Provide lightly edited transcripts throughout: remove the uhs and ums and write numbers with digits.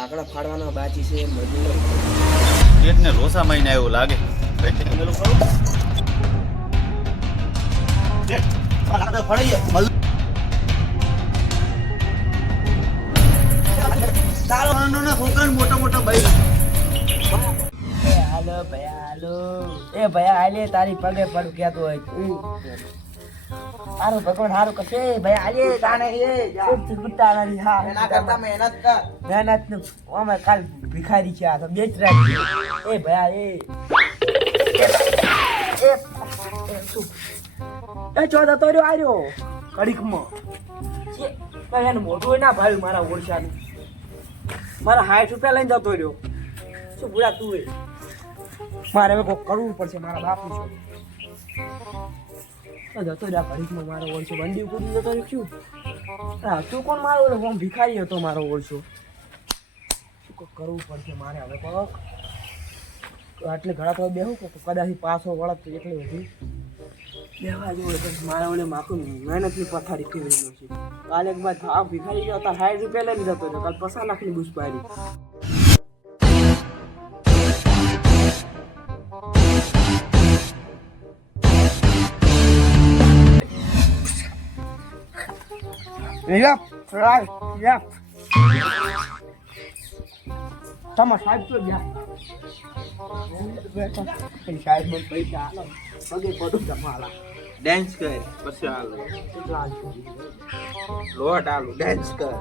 લાકડા ફાડવાના બાકી છે મજૂર પેટને લોસા મહિના એવું લાગે મોટા મોટા ભાઈ હાલો ભયા હાલો એ ભયા હાલે તારી પગે પડું કેતો હોય હારું ભગવાન હારું કરશે ભયા હાલે તાણે એ ગુટ્ટાણાની હા એના કરતા મહેનત કર મહેનત નું અમે કાલ ભિખારી છે આ તો બેચ રાખી એ ભયા એ શું એ ચોદા તો રહ્યો આર્યો કડીકમાં છે ભાઈ એને મોટું ના ભાઈ મારા ઓળશાનું મારા 60 રૂપિયા લઈને જતો રહ્યો શું બુરા તું એ મારે હવે કોઈ કરવું પડશે મારા બાપનું છે જતો રહ્યા ઘડીકમાં મારો ઓળશો બંડી કૂદી જતો રહ્યો શું હા તું કોણ મારો ઓમ ભિખારી હતો મારો ઓળશો શું કોઈ કરવું પડશે મારે હવે કોક આટલે ઘણા તો બેહું કે કદાચ પાછો વળત તો એકલી હતી બેહવા જેવું મારા ઓલે માખું મહેનતની પથારી ફેરવેલો છે કાલે એક બાદ આ ભિખારી ગયો હતા 60 રૂપિયા લઈને જતો હતો કાલ 50 લાખની બુશ પાડી તમાર સાહેબ તો સાહેબ પૈસા આલો પગે પડું તમારા ડાન્સ કર પછી આલો લોટ આલો ડાન્સ કર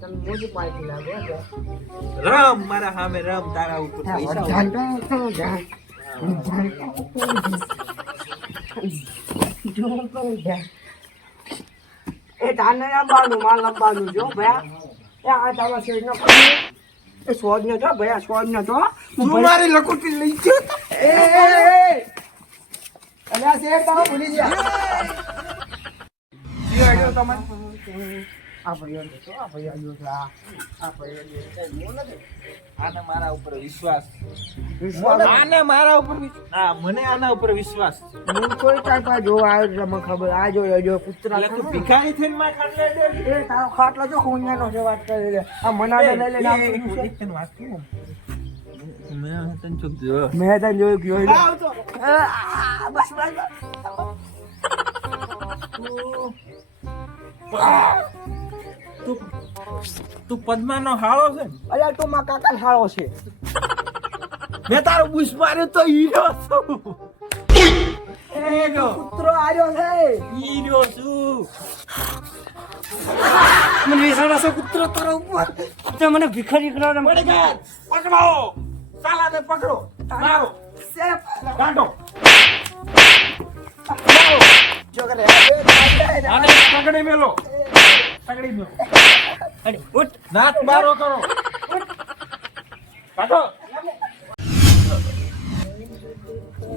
તમે મોજી પાડી લાગો રમ મારા સામે રમ તારા ઉપર પૈસા એ તાને અંબાનું માલ અંબાનું જો ભયા એ આ તારા શેર નો એ સ્વાદ ન જો ભયા સ્વાદ ન જો તું મારી લકોટી લઈ ગયો એ અલ્યા શેર તારો ભૂલી ગયા કયો આડ્યો તમને આ ભયા તો આ ભયા જો આ ભયા જે આને મારા ઉપર વિશ્વાસ વિશ્વાસ આને મારા ઉપર હા મને આના ઉપર વિશ્વાસ છે હું કોઈ ટાઈપા જો આવ્યો એટલે મને ખબર આ જો કૂતરા એટલે તું ભિખારી થઈને માર ખાટલે દે એ તારો ખાટલો જો ખૂણિયાનો છે વાત કરી લે આ મનાડે લઈ લે એક વાત કહું મેં તને ચૂક જો મેં તને જોયું ગયો બસ તું પદ્માનો હાળો છે ને? અલ્યા તું માં કાકા હાળો છે મેં તારો બુશ માર્યો તો હીરો છું કૂતરો આવ્યો છે હીરો છું મને વિચારા છે કૂતરો તારા ઉપર તે મને ભિખારી કરાવને પડે ગયા પકડો સાલાને પકડો મારો સેફ કાઢો જો કરે આને પકડી મેલો પકડી મેલો અરે ઉઠ નાચ મારો કરો કાઢો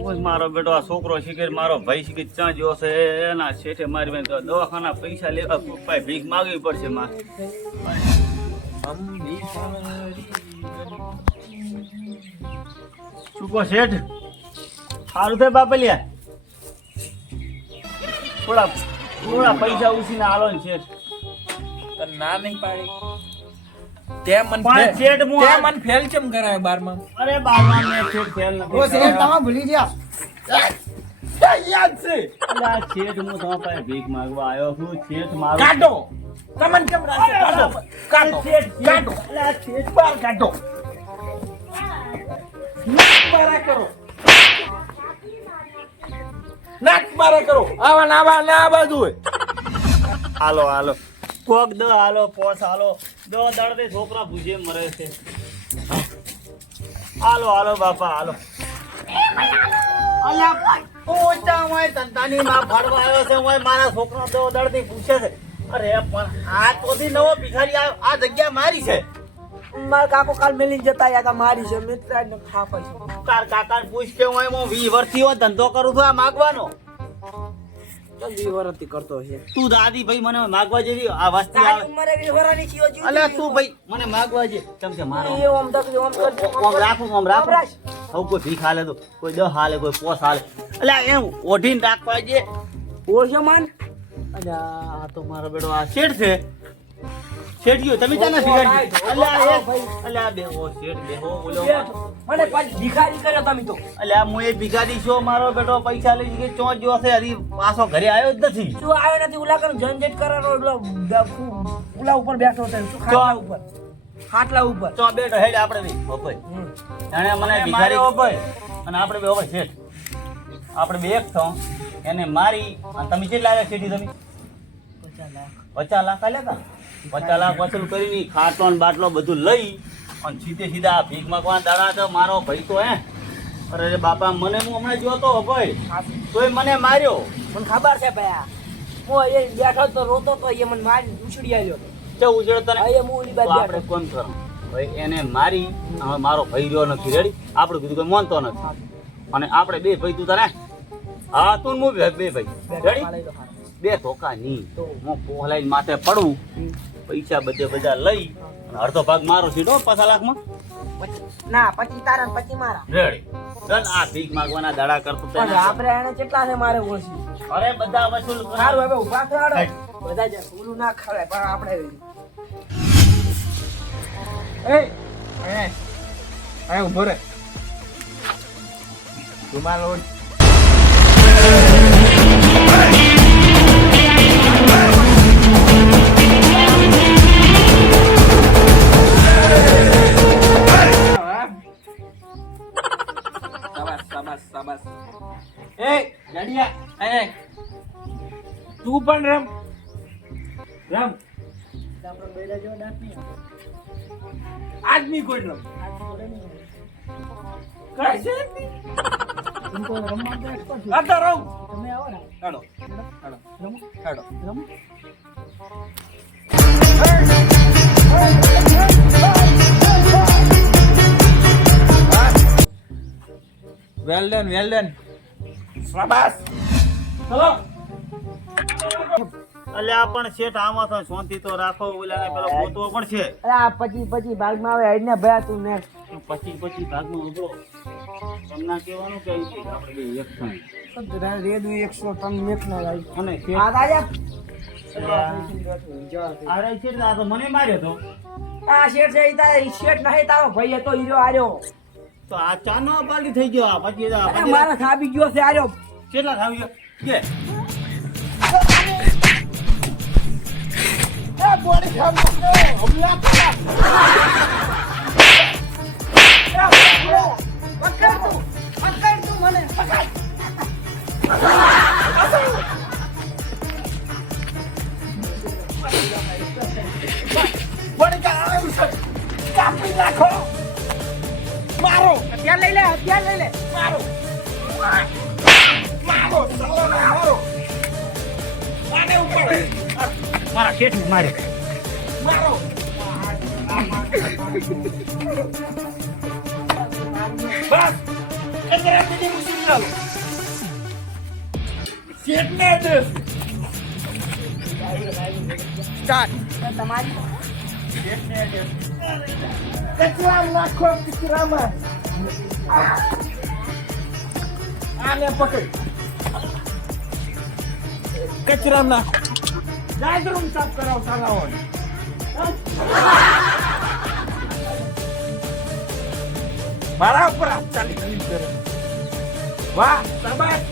ઓય મારો બેટો આ છોકરો શીખે મારો ભાઈ શીખે ચા જો છે એના શેઠે મારી બેન દવાખાના પૈસા લેવા ભાઈ ભીખ માગવી પડશે મારે શું કહો શેઠ સારું થાય બાપલિયા થોડા પૈસા ઉછીને આલો ને શેઠ ના નહીં પાડી તે મન ફેલ કેમ કરાય 12માં અરે બાબા મેં શેઠ ફેલ નથી ઓ સેફ તમે ભૂલી ગયા યાદ છે અલા શેઠ હું તમારા પાસે ભીખ માંગવા આવ્યો છું શેઠ મારો કાઢો તમને કેમ રાખે કાઢો કાઢો અલા શેઠ બાર કાઢો નાક મારા કરો નાક મારા કરો આવા ના બાજુ હોય હાલો કોક દ હાલો પોસ હાલો દો દર્દે છોકરા ભૂજે મરે છે હાલો બાપા હાલો અલ્યા ઓચા હોય તંતાની માં ફાડવા આવ્યો છે હોય મારા છોકરા દો દર્દી પૂછે છે અરે પણ આ તોથી નવો ભિખારી આવ્યો આ જગ્યા મારી છે મારા કાકો કાલ મેલી જતા યા મારી છે મિત્ર ને ખા પૈસા તાર કાકા પૂછ કે હું 20 વર્ષથી હોય ધંધો કરું છું આ માગવાનો જલ્દી વરતી કરતો છે તું દાદી ભાઈ મને માગવા જેવી આ વસ્તી આવે ઉંમરે વિવરાની થયો જીવ અલ્યા તું ભાઈ મને માગવા જે કેમ કે મારો એ ઓમ તક ઓમ કર ઓમ રાખો હવે કોઈ ભીખ હાલે તો કોઈ દહ હાલે કોઈ પોસ હાલે અલ્યા એમ ઓઢીને રાખવા જે ઓળશો માન અલ્યા આ તો મારો બેટો આ શેઠ છે શેઠિયો તમે ચાના ભિખારી ઓય, અલ્યા ભાઈ. અલ્યા બેહો શેઠ બેહો બોલો મને પાછી ભિખારી કર્યો તમે તો અલ્યા હું એ ભિખારી છો મારો બેટો પૈસા લઈ કે ચો જો છે હજી પાછો ઘરે આવ્યો જ નથી શું આવ્યો નથી ઉલા કરું ઝંઝટ કરવાનો ઉલા ઉપર બેઠો છે શું ખાટલા ઉપર ખાટલા ઉપર ચો બેટો હેડ આપણે બી બપોય જાણે મને ભિખારી બપોય અને આપણે બે બપોય શેઠ આપણે બે એક છો એને મારી અને તમે કેટલા આવ્યા શેઠી તમે 50 લાખ આલ્યા હતા 50 લાખ વસૂલ કરીને ખાટલો ને બાટલો બધું લઈ અને સીધા ભીખ માંગવા દાડા તો મારો ભાઈ તો હે અરે બાપા મને હું હમણાં જોતો ભાઈ તોય મને માર્યો મને ખબર છે ભયા હું એ બેઠો તો રોતો તો એ મને મારી ઉછળી આવ્યો ચો ઉજળો તને હવે હું ઓલી બાજુ તો આપણે બેઠો કોણ કરો ભાઈ એને મારી હવે મારો ભાઈ રહ્યો નથી રેડી આપણે કીધું કોઈ માનતો નથી અને આપણે બે ભાઈ તું તને હા તું હું બે ભાઈ રેડી બે ધોકા નહીં હું પોહલાઈ માથે પડું પૈસા બધા લઈ અને અડધો ભાગ મારો સીધો 50 લાખમાં ના પછી તારા ને પછી મારા રેડી ચલ આ ભીખ માંગવાના દાડા કરતો તો પણ આપણે એને કેટલા છે મારે ઓછી અરે બધા વસૂલ કરો. સારું હવે ઉભા થવાડો હાઈટ. બધા જ ઓલું ના ખવાય પણ આપણે એ ઉભો રે રૂમાલ ઓઢ. શાબાશ. એ જાડિયા એ તું પણ રમ આજ નહીં કોઈ રમ કઈ છે આ તો રમ હેડો વેલ ડન શાબાશ ચલો અલ્યા પણ શેઠ આમાં તો શાંતિ તો રાખો ઓલાને પેલો ગોતવો પણ છે અરે આ પછી ભાગમાં આવે હેડ ને ભયા તું ને પછી ભાગમાં ઉભરો તમને કહેવાનું કે આપણે બે એક થાય રેડું 100 ટન મેક ના લાવી અને આ દાદા આરે શેઠ આ તો મને માર્યો તો આ શેઠ છે ઈ તારા શેઠ નહીં તારો ભાઈ હતો હીરો આર્યો તો આ ચાનો પાલી થઈ ગયો આ પછી અરે મારા થાબી ગયો છે આર્યો કેટલા થાવી ગયો કે પકડ તું મને પકડ કાપી નાખો મારો અત્યાર લઈ લે મારો આને ઉપર મારા શેઠ ને મારે મારો બસ એટલે દીદી મુશ્કેલ ચાલો શેઠ ને દે સ્ટાર્ટ તમારી શેઠ ને દે કેટલા લાખો કિરામાં આને પકડ કચરામાં જાય રૂમ સાફ કરાવ સાલાઓ મારા ઉપર હાથ ચાલી કરે વાહ શાબાશ